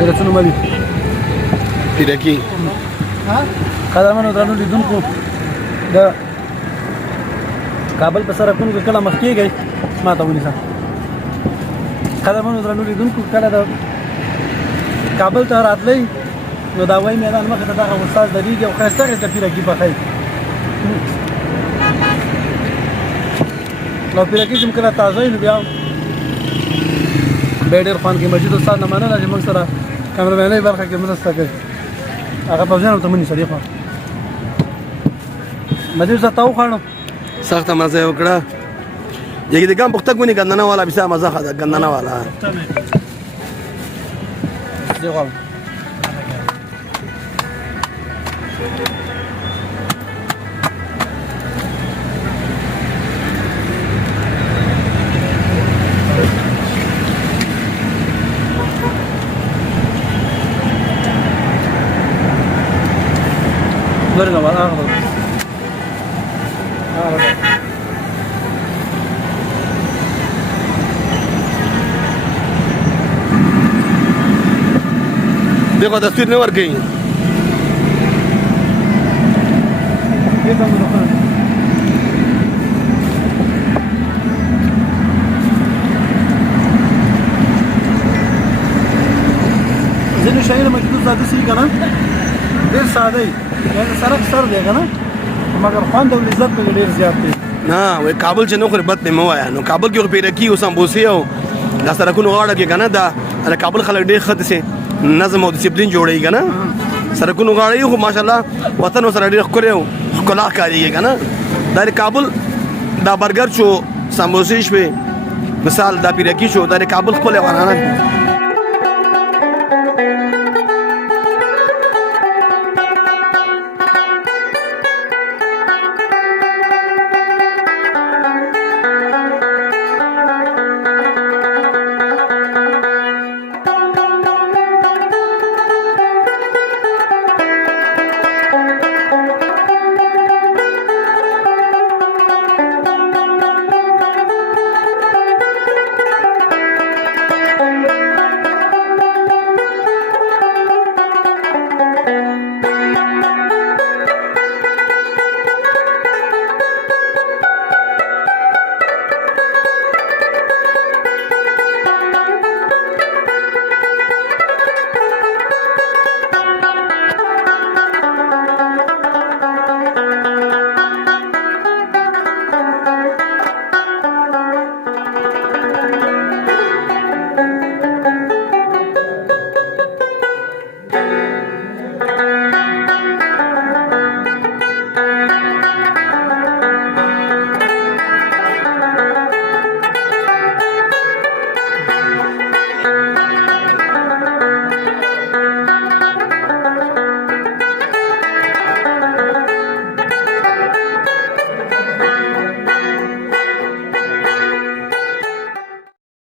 درڅونو ملي پیرکی قدرمنو درنو لیدونکو د کابل په سرکونو کې کله مخ کېږئ ما ته ونیسه قدرمنو درنو لیدونکو کله د کابل ته راتلئ نو د هوایي میدان مخې ته دغه استاد درېږي او ښایسته ښایسته پیرکي پخوي نو پیرکي چې کله تازه وي نو بیا بیا ډېر خوند کوي مجید استاد نه مننه چې موږ سره کامرمنۍ برخه کې مرسته کوي هغه پوځیان ورته مني سړي خوا مجید استاد ته وخواړو سخته مزه یې وکړه یګي د ګام پخته کونی ګندنه والا بسا مزه خدا ګندنه والا دی غواړم لري نو هغه دغه تصویر نه ورګي ځینې شاعر مجدود ساده سي کنه ډېر ساده یعنی سرک سر دی کنه مګر خوند او عزت په ډېر زیات دی نه وای کابل چې نو خو بد نه موایا نو کابل کې پیرکی او سمبوسي او دا سرکونو غاړه کې کنه دا کابل خلک ډېر خد سي نظم او ډیسپلین جوړي کنه سرکونو غاړه خو ماشاءالله وطن سره ډېر خوري او خلا کاریږي کنه دا کابل دا برګر شو سمبوسي شوي مثال دا پیرکی شو دا کابل خپل ورانه